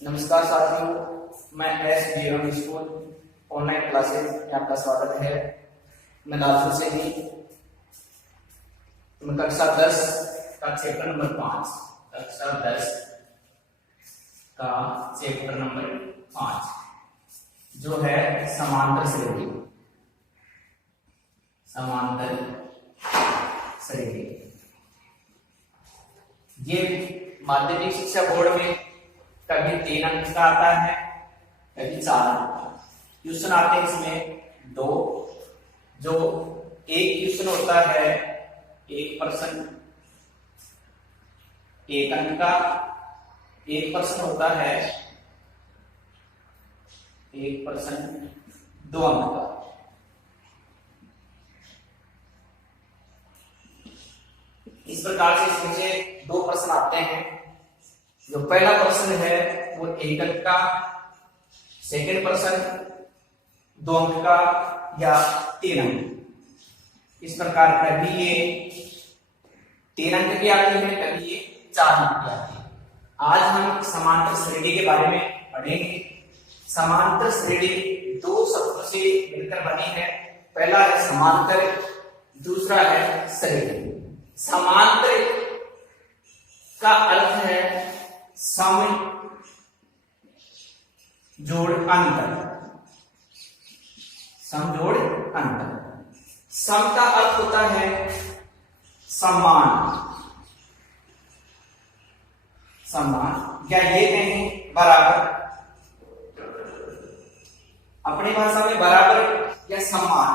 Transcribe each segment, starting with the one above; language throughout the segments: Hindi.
नमस्कार साथियों, मैं एस स्कूल ऑनलाइन क्लासेस में आपका स्वागत है। मैं लालपुर से ही कक्षा 10 का चैप्टर नंबर 5 कक्षा 10 का चैप्टर नंबर 5 जो है समांतर श्रेणी। समांतर श्रेणी ये माध्यमिक शिक्षा बोर्ड में कभी 3 अंक का आता है, कभी 4 अंक। क्वेश्चन आते हैं इसमें 2, जो एक क्वेश्चन होता है 1% 1 अंक का, 1% होता है 1% 2 अंक का। इस प्रकार से इसमें से 2 प्रश्न आते हैं। जो पहला प्रश्न है वो 1 अंक का, सेकंड प्रश्न 2 अंक का या 3 अंक। इस प्रकार कभी ये 3 अंक की आती है, कभी ये 4 अंक की आती है। आज हम समांतर श्रेणी के बारे में पढ़ेंगे। समांतर श्रेणी 2 शब्दों से मिलकर बनी है। पहला है समांतर, दूसरा है श्रेणी। समांतर का अर्थ है सम जोड़ अंतर। सम जोड़ अंतर। सम का अर्थ होता है समान, समान या ये कहें बराबर। अपनी भाषा में बराबर या समान।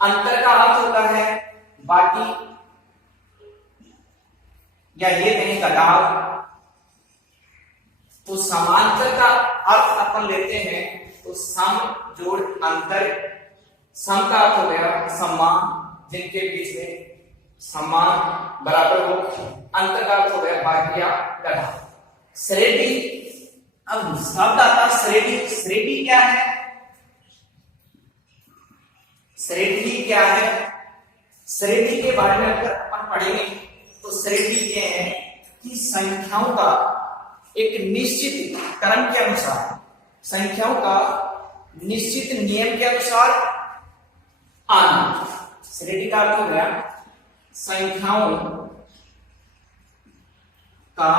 अंतर का अर्थ होता है बाकी या ये कहें कटाव। तो समांतर का अर्थ अपन लेते हैं तो सम जोड़ अंतर। सम का अर्थ हो गया समान, जिनके बीच में समान बराबर हो। अंतर का अर्थ हो गया भाग या कटाव। श्रेणी, अब शब्द आता श्रेणी। श्रेणी क्या है? श्रेणी क्या है? श्रेणी के बारे में अगर अपन पढ़ेंगे तो श्रेणी ये है कि संख्याओं का एक निश्चित क्रम के अनुसार, संख्याओं का निश्चित नियम के अनुसार आना। श्रेणी का अर्थ हो गया संख्याओं का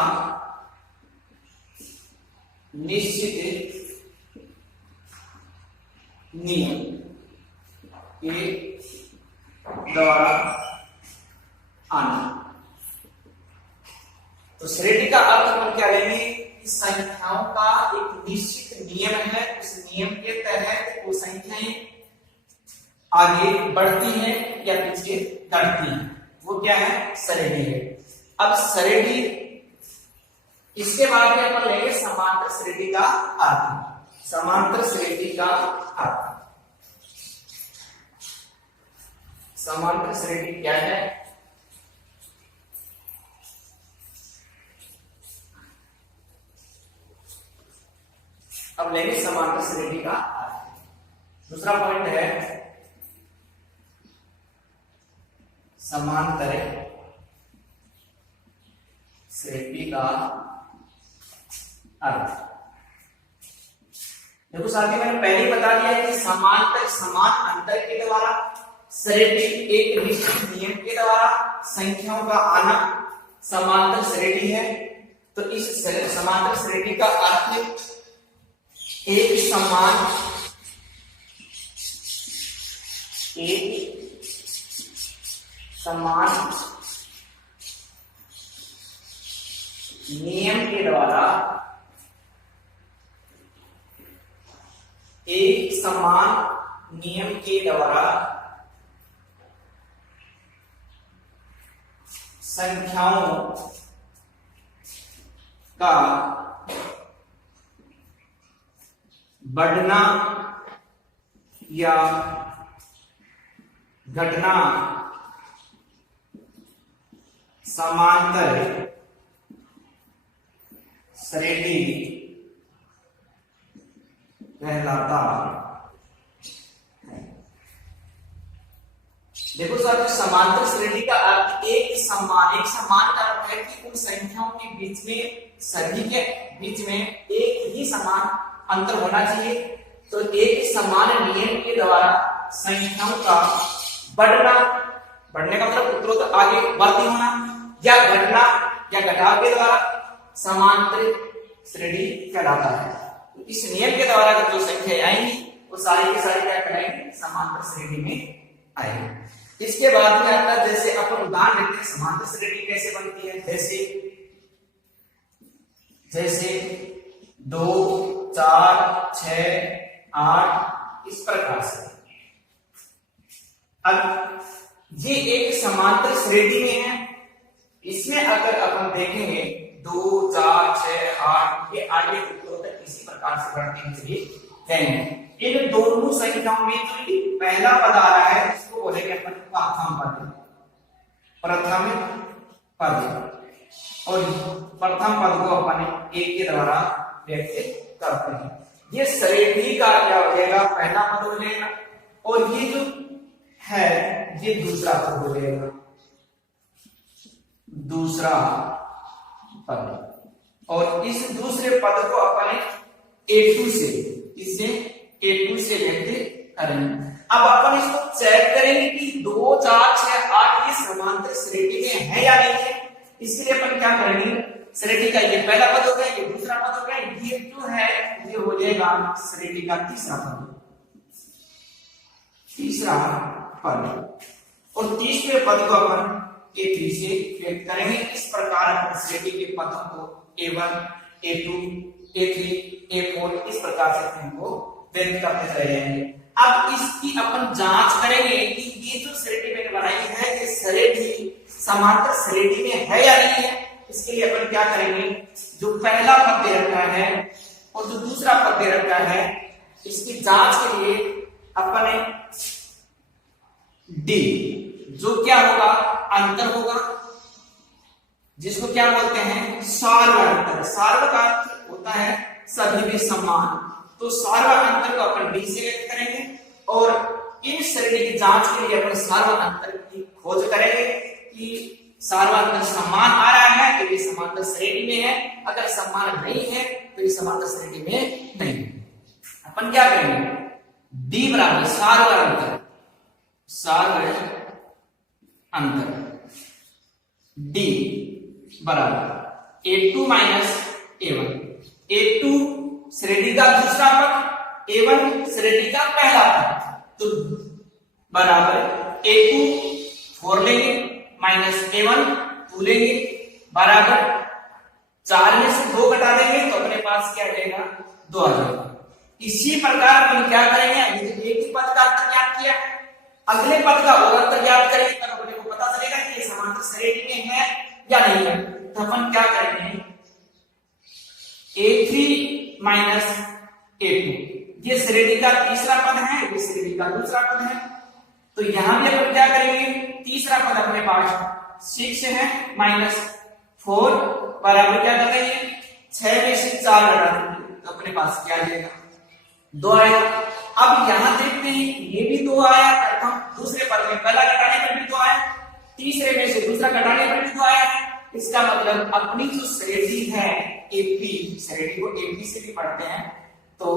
निश्चित नियम के द्वारा आना। तो श्रेणी का अर्थ हम क्या लेंगे कि संख्याओं का एक निश्चित नियम है। उस नियम के तहत वो संख्याएं आगे बढ़ती हैं या पीछे घटती हैं, वो क्या है? श्रेणी है। अब श्रेणी, इसके बाद में अपन लेंगे समांतर श्रेणी का अर्थ। समांतर श्रेणी का अर्थ, समांतर श्रेणी क्या है? अब लेंगे समांतर श्रेणी का अर्थ। दूसरा पॉइंट है समांतर श्रेणी का अर्थ। देखो साथियों, मैंने पहले ही बता दिया है कि समांतर समान अंतर के द्वारा, श्रेणी एक निश्चित नियम के द्वारा संख्याओं का आना समांतर श्रेणी है। तो इस समांतर श्रेणी का अर्थ एक समान, एक समान नियम के द्वारा, एक समान नियम के द्वारा संख्याओं का बढ़ना या घटना समांतर श्रेणी कहलाता है। देखो साथियों, समांतर श्रेणी का अर्थ एक समान का अर्थ है कि उन संख्याओं के बीच में, सभी के बीच में एक ही समान अंतर होना चाहिए। तो एक समान नियम के द्वारा संख्याओं का बढ़ना, बढ़ने का मतलब उत्तरोत्तर आगे बढ़ती होना, या घटना या घटाव के द्वारा समांतर श्रेणी कहलाता है। तो इस नियम के द्वारा जो संख्या आएंगी वो सारी की सारी क्या कहलाएंगी, समांतर श्रेणी में आएंगी। इसके बाद में आता है, जैसे अपन उदाहरण लेते हैं समांतर श्रेणी कैसे बनती है। जैसे 2, 4, 6, 8 इस प्रकार से। अब ये एक समांतर श्रेणी में है, इसमें अगर अपन देखेंगे 2, 4, 6, 8 ये आगे तक इसी प्रकार से बढ़ते चलिए जाएंगे। इन दोनों संख्याओं में जो पहला पद आ रहा है इसको बोलेंगे अपन प्रथम पद, प्रथम पद। और प्रथम पद को अपन एक के द्वारा व्यक्त करते हैं। ये श्रेणी का क्या हो जाएगा, पहला पद हो जाएगा, और ये जो है ये दूसरा पद हो जाएगा, दूसरा पद। और इस दूसरे पद को अपन A2 से, इसे A2 से व्यक्त करेंगे। अब अपन इसको चेक करेंगे कि 2, 4, 6, 8 ये समांतर श्रेणी में है या नहीं है। इसके लिए अपन क्या करेंगे, श्रेणी का ये पहला पद हो गया, ये दूसरा पद हो गया, ये जो है ये हो जाएगा श्रेणी का तीसरा पद, तीसरा पद। और तीसरे पद को अपन A3 से व्यक्त करेंगे। इस प्रकार अपन श्रेणी के पदों को A1, A2, A3, A4 इस प्रकार से इनको व्यक्त करते चले जाएंगे। अब इसकी अपन जांच करेंगे कि ये जो श्रेणी मैंने बनाई है ये श्रेणी समांतर श्रेणी में है या नहीं है। इसके लिए अपन क्या करेंगे, जो पहला पद दे रखा है और जो दूसरा पद दे रखा है इसकी जांच के लिए अपन डी, जो क्या होगा अंतर होगा, जिसको क्या बोलते हैं सार्व अंतर। सार्व का अर्थ होता है सभी में समान, तो सार्व अंतर को अपन डी से व्यक्त करेंगे। और इन श्रेणी की जांच के लिए अपन सार्व अंतर की खोज करेंगे कि सार्व अंतर समान आ रहा है तो ये समांतर श्रेणी में है, अगर समान नहीं है तो ये समांतर श्रेणी में नहीं है। अपन क्या करेंगे, डी बराबर सार्व अंतर, सार्व अंतर डी बराबर A2 माइनस A1। A2 श्रेणी का दूसरा पद, A1 श्रेणी का पहला पद, तो बराबर A2 4 लेंगे माइनस A1 2 लेंगे, बराबर 4 में से 2 घटा देंगे तो अपने पास क्या रहेगा 2 आ जाएगा। इसी प्रकार अपन क्या करेंगे, एक ही पद का अंतर ज्ञात किया, अगले पद का और अंतर ज्ञात करेंगे तब अपने को पता चलेगा कि ये समांतर श्रेणी में है या नहीं है। तो अपन क्या करेंगे, A3 माइनस A2 ये श्रेणी का तीसरा पद है, ये श्रेणी का दूसरा पद है, तो यहां भी अपन क्या करेंगे, तीसरा पद अपने पास 6 है माइनस 4 बराबर क्या कर देंगे 6 में से 4 घटा देंगे तो अपने पास क्या आ जाएगा 2 आएगा। अब यहां देखते हैं ये भी 2 आया, प्रथम दूसरे पद में पहला घटाने पर भी 2 आया, तीसरे में से दूसरा घटाने पर भी 2 आया है। इसका मतलब अपनी जो श्रेणी है एपी, श्रेणी को एपी से भी पढ़ते हैं, तो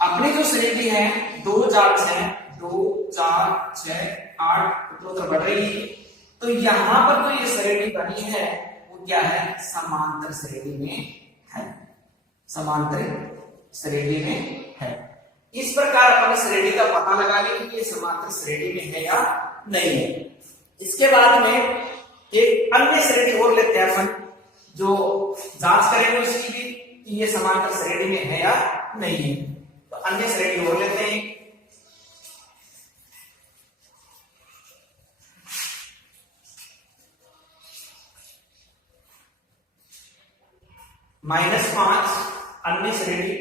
अपनी जो श्रेणी है 2, 4, 6 2, 4, 6, 8 उत्तर बढ़ रही है, तो यहां पर तो ये श्रेणी बनी है वो क्या है समांतर श्रेणी में है, समांतर श्रेणी में है। इस प्रकार अपन श्रेणी का पता लगा लेंगे कि ये समांतर श्रेणी में है या नहीं है। इसके बाद में एक अन्य श्रेणी और लेते हैं अपन, जो जांच करेंगे उसकी भी कि ये समांतर श्रेणी में है या नहीं है। तो अन्य श्रेणी और लेते हैं, -5 अन्य श्रेणी,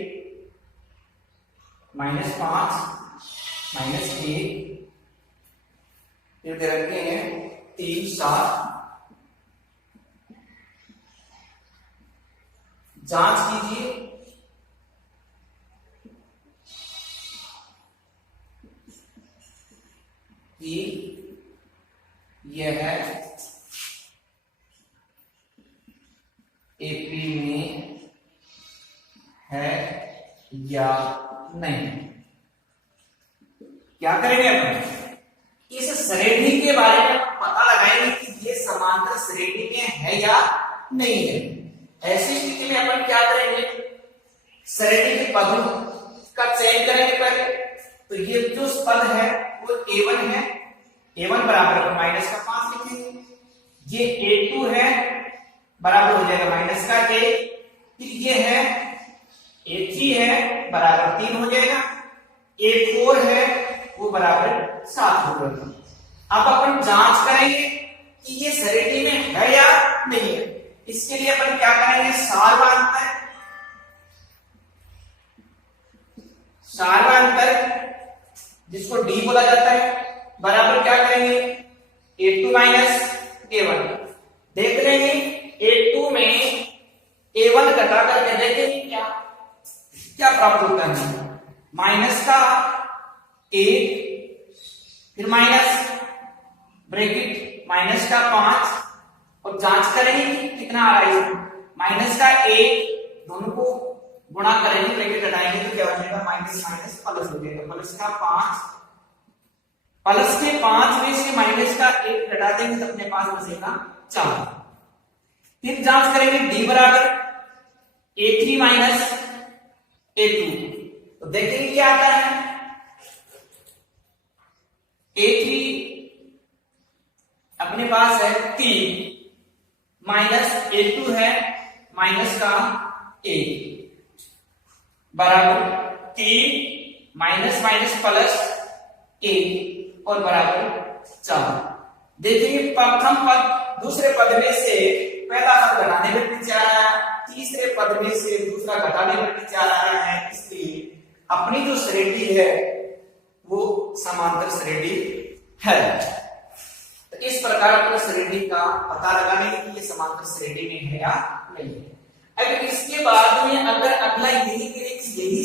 -5 -1 ये दे रखे हैं 3, 7। जांच कीजिए कि यह या नहीं। क्या करेंगे अपन, इस श्रेणी के बारे में पता लगाएंगे कि ये समांतर श्रेणी में है या नहीं है। ऐसी स्थिति में अपन क्या करेंगे, श्रेणी के पदों का चयन करेंगे पहले। तो ये जो पद है वो a1 है, a1 बराबर माइनस का 5 लिखेंगे। ये a2 है बराबर हो जाएगा माइनस का a, फिर ये है a3 है बराबर 3 हो जाएगा, a4 है वो बराबर 7 हो जाएगा। अब अपन जांच करेंगे कि ये श्रेणी में है या नहीं है। इसके लिए अपन क्या करेंगे, सार्वधातुक जिसको d बोला जाता है बराबर क्या करेंगे, a2 माइनस a1। देख लेंगे a2 में a1 घटा करके देखेंगे क्या क्या प्राप्त होता है, माइनस का 1 फिर माइनस ब्रैकेट माइनस का 5 और जांच करेंगे कि कितना आ रहा है, माइनस का 1 दोनों को गुणा करेंगे, ब्रैकेट घटाएंगे तो क्या हो जाएगा, माइनस माइनस प्लस हो जाएगा, प्लस का 5, प्लस के 5 में से माइनस का 1 घटा देंगे तो अपने पास बचेगा 4। फिर जांच करेंगे d बराबर a3 माइनस a2, तो देखेंगे क्या आता है, a3 अपने पास है 3 माइनस a2 है माइनस का 1 बराबर 3 माइनस माइनस प्लस 1 और बराबर 4। देखिए प्रथम पद दूसरे पद में से पहला पद घटाने में नीचे आ रहा है, तीसरे पद में से दूसरा घटाने में नीचे आ रहा है, इसलिए अपनी जो श्रेणी है वो समांतर श्रेणी है। तो इस प्रकार अपनी श्रेणी का पता लगाने कि ये समांतर श्रेणी में है या नहीं है। अगर इसके बाद में अगर अगला यही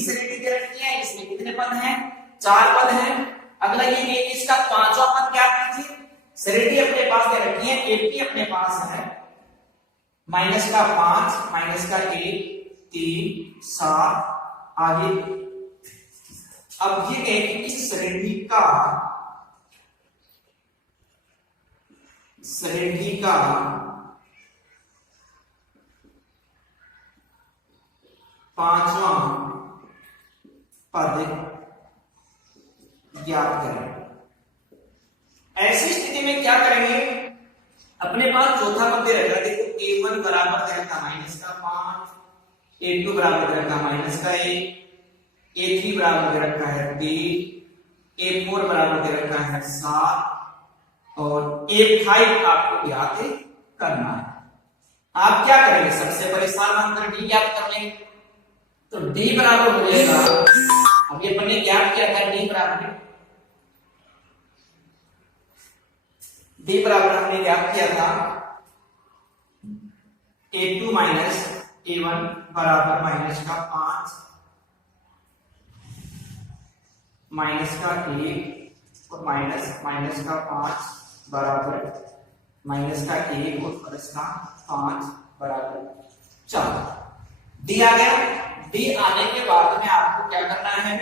श्रेणी दे रखी है, इसमें कितने पद हैं, 4 पद हैं। अगला ये इसका 5वां पद क्या कीजिए, श्रेणी अपने पास दे रखी है, AP अपने पास है माइनस का 5 माइनस का 1 3 7 आगे। अब ये कहें इस श्रेणी का 5वां पद ज्ञात करें। ऐसी स्थिति में क्या करेंगे, अपने पास चौथा पद दे रखा है, देखो a1 बराबर दे रखा माइनस का 5, a2 बराबर दे रखा माइनस का 1, a3 बराबर दे रखा है 3, a4 बराबर दे रखा है 7 और a5 आपको ज्ञात करना है। आप क्या करेंगे, सबसे पहले सार्वधातुक d ज्ञात कर लेंगे, तो d बराबर हो जाएगा, अब ये अपन ने ज्ञात किया था d बराबर हमने ज्ञात किया था a2 माइनस a1 बराबर माइनस का 5 माइनस का 1 और माइनस माइनस का 5 बराबर माइनस का 1 और प्लस का 5 बराबर 4। डी आ गया। डी आने के बाद में आपको क्या करना है,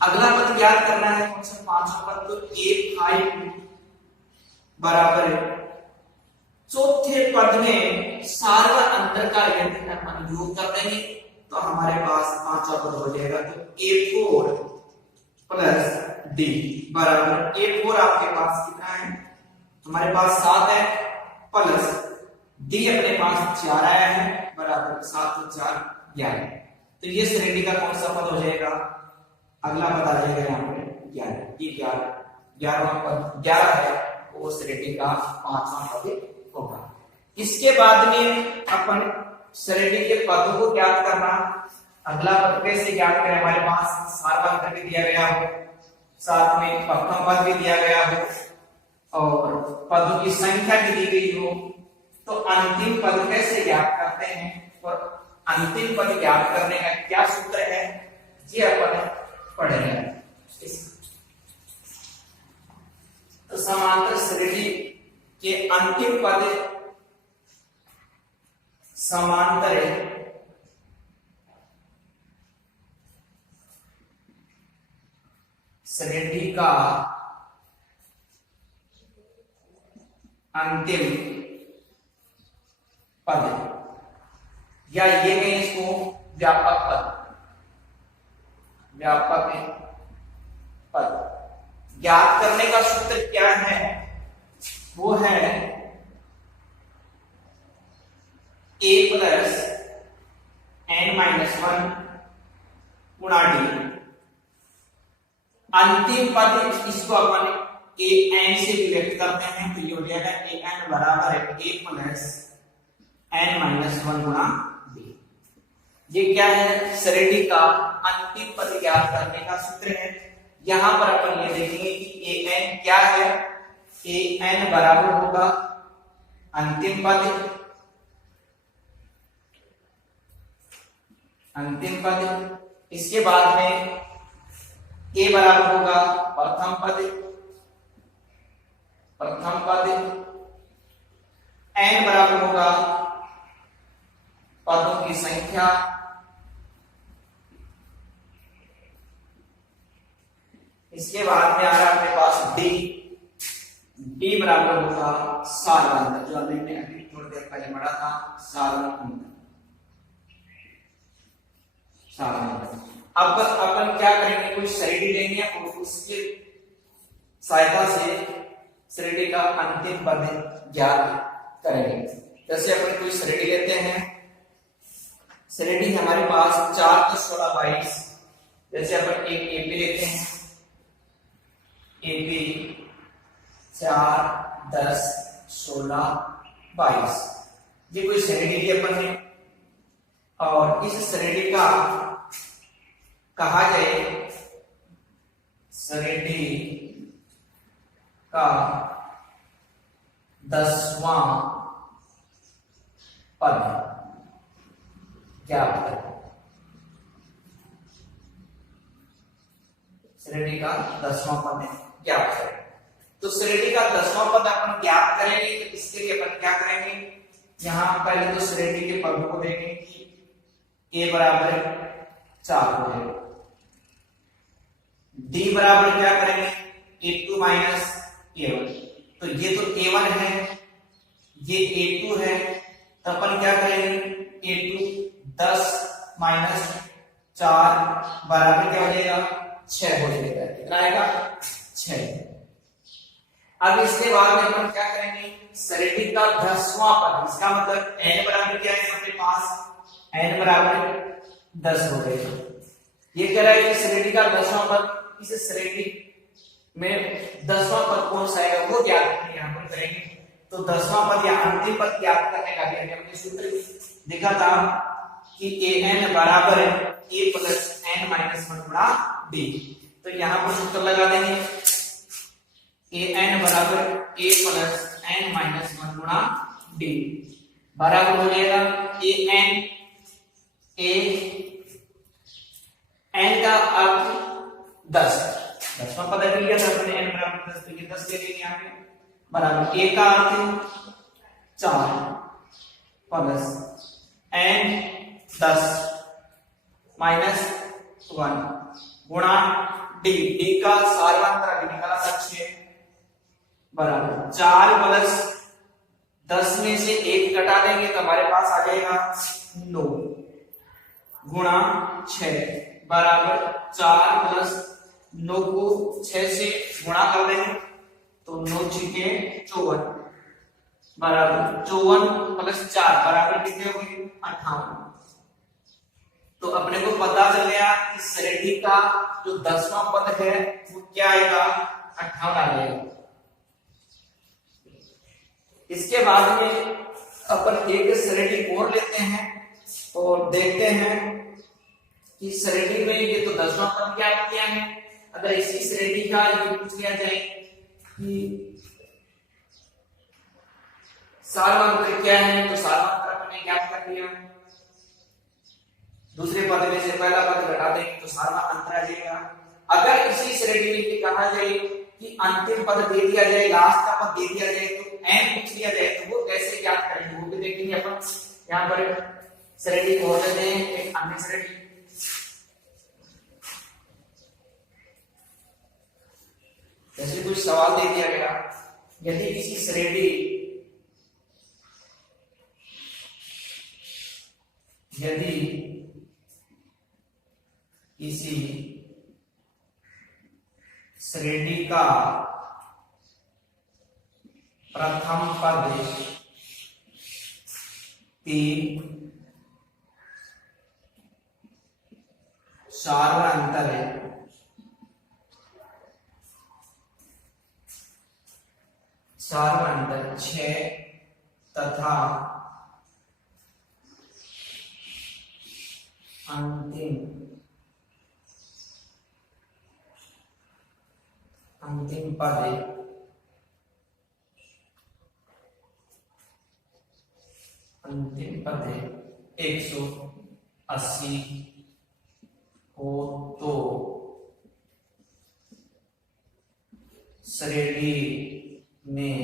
अगला पद ज्ञात करना है, कौन सा 5वां पद, तो a5 बराबर चौथे पद में सार्व अंतर का यदि अपन योग कर देंगे तो हमारे पास 5वां पद हो जाएगा, तो a4 प्लस d बराबर a4 आपके पास कितना है, हमारे पास 7 है, प्लस d अपने पास 4 आया है बराबर 7 और 4 11। तो ये श्रेणी का कौन सा पद हो जाएगा, अगला पद आ जाएगा यहाँ पे 11। ये 11वां पद 11 है, वो श्रेणी का 5वां पद होगा। इसके बाद में अपन श्रेणी के पदों को ज्ञात करना, अगला पद कैसे ज्ञात करें, हमारे पास सार्वधातुक भी दिया गया हो, साथ में प्रथम पद भी दिया गया हो और पदों की संख्या भी दी गई हो, तो अंतिम पद कैसे ज्ञात करते हैं और अंतिम पद ज्ञात करने का क्या सूत्र है, ये अपन पढ़ेंगे। तो समांतर श्रेणी के अंतिम पद समांतर श्रेणी का अंतिम पद, या ये कहें इसको व्यापक पद, व्यापक पद। ज्ञात करने का सूत्र क्या है? वो है a प्लस n-1 गुणा डी। अंतिम पद इसको अपन a n से व्यक्त करते हैं, तो ये हो जाएगा a n बराबर है a प्लस n-1 गुणा डी। ये क्या है? श्रेणी का अंतिम पद ज्ञात करने का सूत्र है। यहां पर अपन ये देखेंगे कि a n क्या है? a n बराबर होगा अंतिम पद, अंतिम पद, इसके बाद में a बराबर होगा प्रथम पद, प्रथम पद, n बराबर होगा पदों की संख्या, इसके बाद में आ रहा है अपने पास डी बराबर होगा सारवंत, जो हमने अभी थोड़ी देर पहले पढ़ा था, सारवंत। अब अपन क्या करेंगे? कोई श्रेणी लेंगे और उसके सहायता से श्रेणी का अंतिम पद ज्ञात करेंगे। जैसे अपन कोई श्रेणी लेते हैं, श्रेणी हमारे पास 4 तो 16 22, जैसे अपन एक एपी लेते हैं, एपी 4 10 16 22, ये कोई श्रेणी ली अपन ने, और इस श्रेणी का कहा जाए श्रेणी का 10वां पद ज्ञात करें। श्रेणी का 10वां पद ज्ञात करें। तो श्रेणी का 10वां पद अपन ज्ञात करेंगे, तो इसके लिए अपन क्या करेंगे? यहां पहले तो श्रेणी के पदों को देखेंगे कि a बराबर 4 हो जाएगा, d बराबर क्या करेंगे? a2 माइनस a1, तो ये तो a1 है, ये a2 है, तो अपन क्या करेंगे? a2 10 माइनस 4 बराबर क्या हो जाएगा? 6 हो जाएगा। कितना आएगा? 6। अब इसके बाद में अपन क्या करेंगे? श्रेणी का 10वां पद, इसका मतलब n बराबर क्या है अपने पास? n बराबर 10 हो गए। ये कह रहा है कि श्रेणी का 10वां पद, इस श्रेणी में 10वां पद कौन सा आएगा वो ज्ञात यहाँ पर करेंगे। तो 10वां पद या अंतिम पद ज्ञात करने का भी हमने सूत्र देखा था कि an बराबर है a प्लस n-1 गुणा d। तो यहाँ पर सूत्र लगा देंगे an बराबर a प्लस n-1 गुणा d बराबर हो जाएगा n का अर्थ 10, 10वां पद मिल गया था अपने n बराबर 10, तो ये 10 ले लेंगे यहाँ पे, बराबर a का अर्थ 4 प्लस n 10 माइनस 1 गुणा d का सार्वंतर निकाला था 6 बराबर 4 प्लस 10 में से 1 घटा देंगे तो हमारे पास आ जाएगा 9 गुणा 6 बराबर 4 प्लस 9 को 6 से गुणा कर देंगे तो 9 छीके 54 बराबर 54 प्लस 4 बराबर कितने हो गए? 58। तो अपने को पता चल गया कि श्रेणी का जो 10वां पद है वो क्या आएगा? 58 आ जाएगा। इसके बाद में अपन एक श्रेणी और लेते हैं और देखते हैं कि श्रेणी में ये तो 10वां पद क्या किया है। अगर इसी श्रेणी का ये पूछ लिया जाए कि सार्वंतर क्या है तो सार्वंतर अपने ज्ञात कर लिया, दूसरे पद में से पहला पद घटा देंगे तो सार्वंतर आ जाएगा। अगर इसी श्रेणी में ये कहा जाए कि अंतिम पद दे दिया जाए, लास्ट का पद दे दिया जाए, तो n पूछ लिया जाए तो वो कैसे ज्ञात करेंगे वो भी देखेंगे अपन। यहाँ पर श्रेणी को देते हैं एक अन्य श्रेणी जैसे कोई सवाल दे दिया गया, यदि किसी श्रेणी का प्रथम पद 3 सार्वअंतर 6 तथा अंतिम पद 180 हो तो श्रेणी में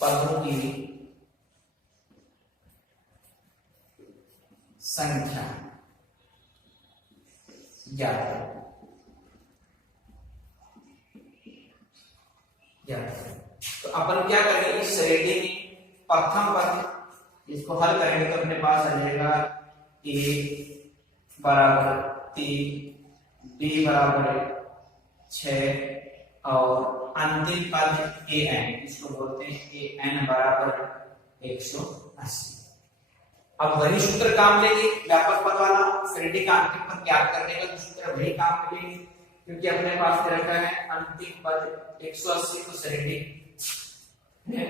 पदों की संख्या ज्ञात करें। तो अपन क्या करेंगे, इस श्रेणी में प्रथम पद इसको हल करेंगे तो अपने पास आ जाएगा a बराबर 3, b बराबर 6 और अंतिम पद an, इसको बोलते हैं an बराबर 180। अब वही सूत्र काम लेंगे, व्यापक पद वाला श्रेणी का अंतिम पद ज्ञात करने का सूत्र वही काम लेंगे, क्योंकि अपने पास रहता है अंतिम पद 180 को श्रेणी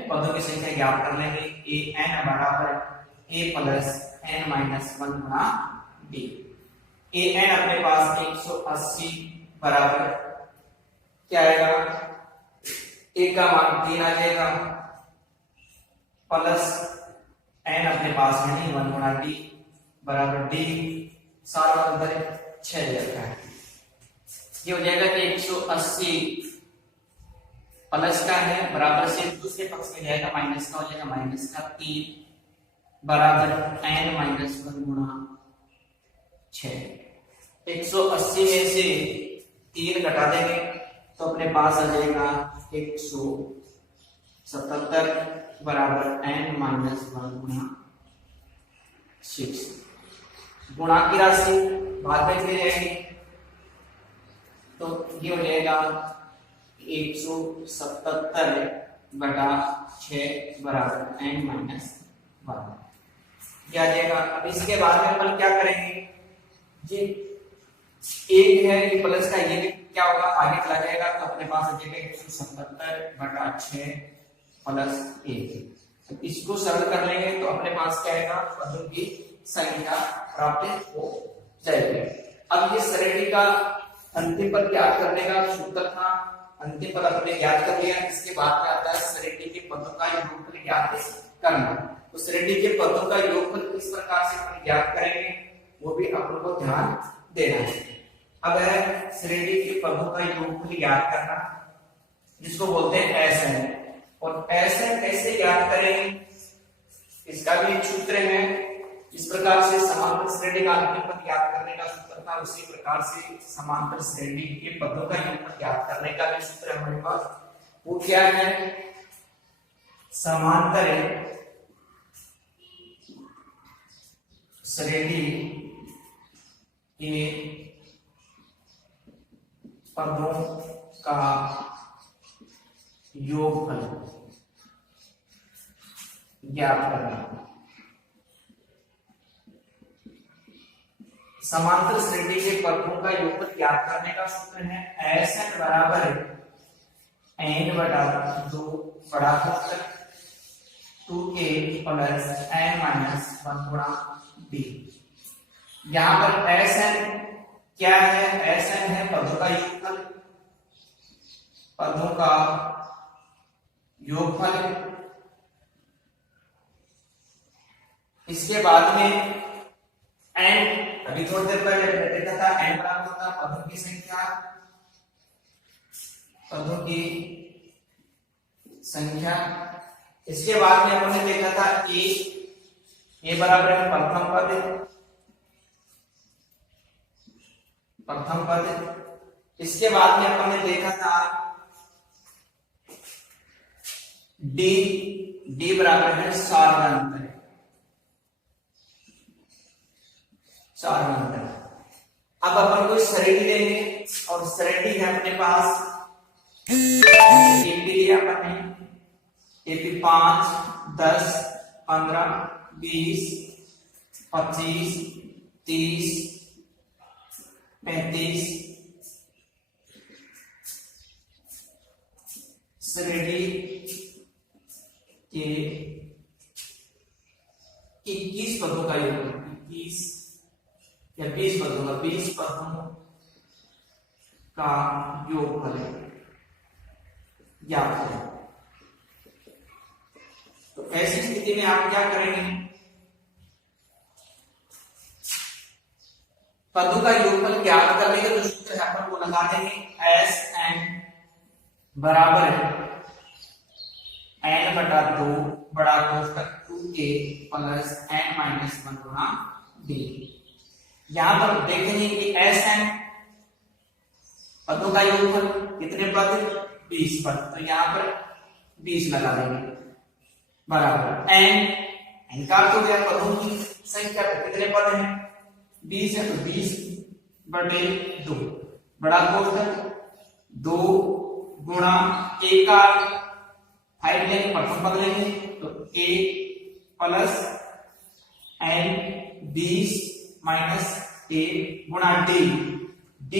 पदों की संख्या ज्ञात कर लेंगे। an बराबर a प्लस n माइनस 1 गुणा d। an अपने पास 180 बराबर क्या आएगा, a का मान 3 आ जाएगा प्लस n अपने पास है नहीं 1 गुणा d बराबर d सारा अंतर 6 रहता है। ये हो जाएगा कि 180 प्लस का है बराबर से दूसरे पक्ष में जाएगा माइनस का, हो जाएगा माइनस का 3 बराबर n माइनस 1 गुणा 6। 180 में से 3 घटा देंगे तो अपने पास आ जाएगा 177 बराबर n माइनस 1 गुणा 6। गुणा की राशि बाद में ले जाएंगे तो ये हो जाएगा 177 बटा 6 बराबर n माइनस 1 क्या जाएगा। अब इसके बाद में अपन क्या करेंगे, ये एक है ये प्लस का, ये भी क्या होगा आगे चला जाएगा तो अपने पास आ जाएगा 177 बटा 6 प्लस 1। इसको सरल कर लेंगे तो अपने पास क्या आएगा, पदों की संख्या प्राप्त हो जाएगी। अब ये श्रेणी का अंतिम पद ज्ञात करने का सूत्र था, अंतिम पद अपने ज्ञात कर लिया। इसके बाद में आता है श्रेणी के पदों का योगफल ज्ञात करना। तो श्रेणी के पदों का योगफल किस प्रकार से अपन ज्ञात करेंगे वो भी अपन को ध्यान देना है। अब है श्रेणी के पदों का योगफल ज्ञात करना, जिसको बोलते हैं SN। और SN कैसे ज्ञात करेंगे, इसका भी एक सूत्र है। इस प्रकार से समांतर श्रेणी का अंतिम पद ज्ञात करने का सूत्र था, उसी प्रकार से समांतर श्रेणी के पदों का योगफल ज्ञात करने का भी सूत्र हमारे पास। वो क्या है, समांतर श्रेणी के पदों का योगफल ज्ञात करना। समांतर श्रेणी के पदों का योगफल ज्ञात करने का सूत्र है SN बराबर n बटा 2 बराबर 2a प्लस n माइनस 1 गुणा d। यहाँ पर SN क्या है, SN है पदों का योगफल, पदों का योगफल। इसके बाद में n, अभी थोड़ी देर पहले देखा था n बराबर होता है पदों की संख्या, पदों की संख्या। इसके बाद में हमने देखा था a बराबर है प्रथम पद। इसके बाद में हमने देखा था डी, डी बराबर है 4 का अंतर, 4 का अंतर। अब अपन कोई श्रेणी लेंगे और श्रेणी है अपने पास एपी लिया अपन ने, एपी 5, 10, 15, 20, 25, 30, 35, श्रेणी के 21 पदों का योग, 21 या 20 पदों का, 20 पदों का योगफल ज्ञात करें। तो ऐसी स्थिति में आप क्या करेंगे, पदों का योगफल ज्ञात करने का जो सूत्र है अपन वो लगा देंगे, एस एन बराबर है n बटा 2 बड़ा कोष्टक 2a प्लस n माइनस 1 गुणा d। यहां पर देखेंगे कि एस एन पदों का योगफल कितने पद, 20 पद, तो यहां पर 20 लगा देंगे बराबर n का अर्थ हो गया पदों की संख्या, कितने पद हैं, 20 है, तो 20 बटे 2 बड़ा कोष्टक 2 गुणा a का 5 लेंगे, प्रथम पद लेंगे, तो a plus n 20 minus a गुणा d, d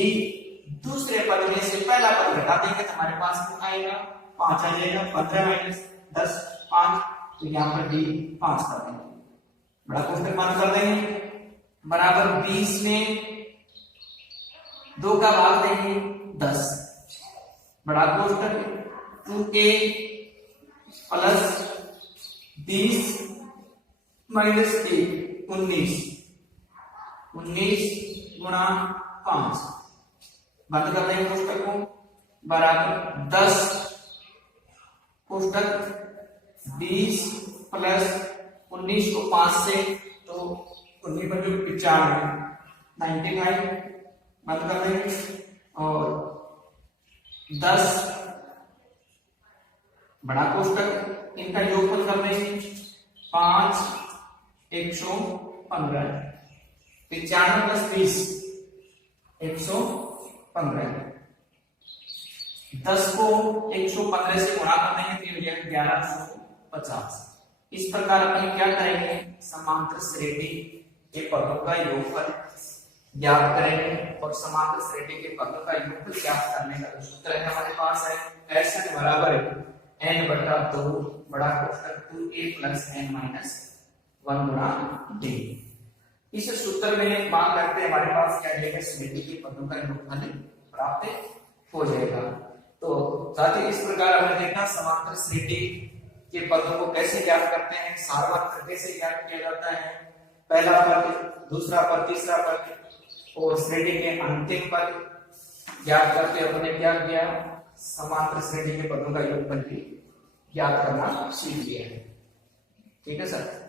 दूसरे पद में से पहला पद घटा देंगे तो हमारे पास कितना आएगा, 5 आ जाएगा, 15 माइनस 10 5, तो यहाँ पर d 5 कर देंगे, बड़ा कोष्टक बंद कर देंगे बराबर 20 में 2 का भाग देंगे 10, बड़ा कोष्टक 2a प्लस 20 माइनस 1 19, 19 गुणा 5 बंद कर देंगे कोष्टक को बराबर 10 कोष्टक 20 प्लस 19 को 5 से, तो 19 पर जो 95 बंद कर देंगे और 10 बड़ा कोष्टक इनका योगफल कर देंगे 5 115, 95 प्लस 20 115, 10 को 115 से गुणा कर देंगे तो ये 1150। इस प्रकार अपन क्या करेंगे, समांतर श्रेणी के पदों का योगफल ज्ञात करेंगे और समांतर श्रेणी के पदों का योगफल ज्ञात करने का सूत्र है हमारे पास है एस एन बराबर n बटा 2 बड़ा कोष्टक 2a प्लस n माइनस 1 गुणा d। इस सूत्र में मान करते हमारे पास क्या जाएगा, श्रेणी के पदों का योगफल प्राप्त हो जाएगा। तो साथ ही इस प्रकार हमें देखना समांतर श्रेणी के पदों को कैसे ज्ञात करते हैं, सार्वत्र कैसे ज्ञात किया जाता है, पहला पद, दूसरा पद, तीसरा पद और श्रेणी के अंतिम पद ज्ञात करके अपने क्या किया, समांतर श्रेणी के पदों का योगफल भी ज्ञात करना सीख लिया है। ठीक है सर।